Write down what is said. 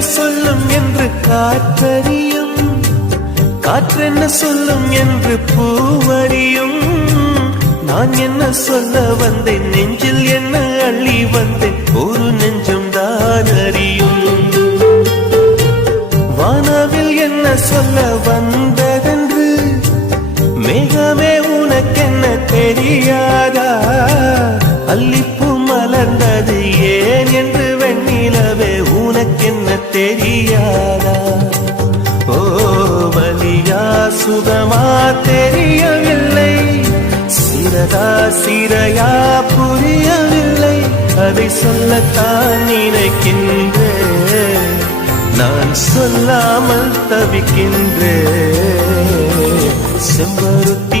சொல்லும் என்று காற்றறியும், காற்றென்ன சொல்லும் என்று பூவறியும். நான் என்ன சொல்ல வந்தேன், நெஞ்சில் என்ன அள்ளி வந்தேன், ஒரு நெஞ்சம் தான் அறியும். வானவில் என்ன சொல்ல வந்ததென்று மேகமே உனக்கென்ன தெரியாதா? அல்லிப்பூ மலர்ந்தது ஏன் என்று வெண்ணிலவே உனக்கென்ன தெரியாதா? ஓ வலியா சுகமா தெரியவில்லை, சிறதா சிறையா புரியவில்லை. அதை சொல்லத்தான் நினைக்கின்றேன், நான் சொல்லாமல் தவிக்கின்றேன். செம்பருத்தி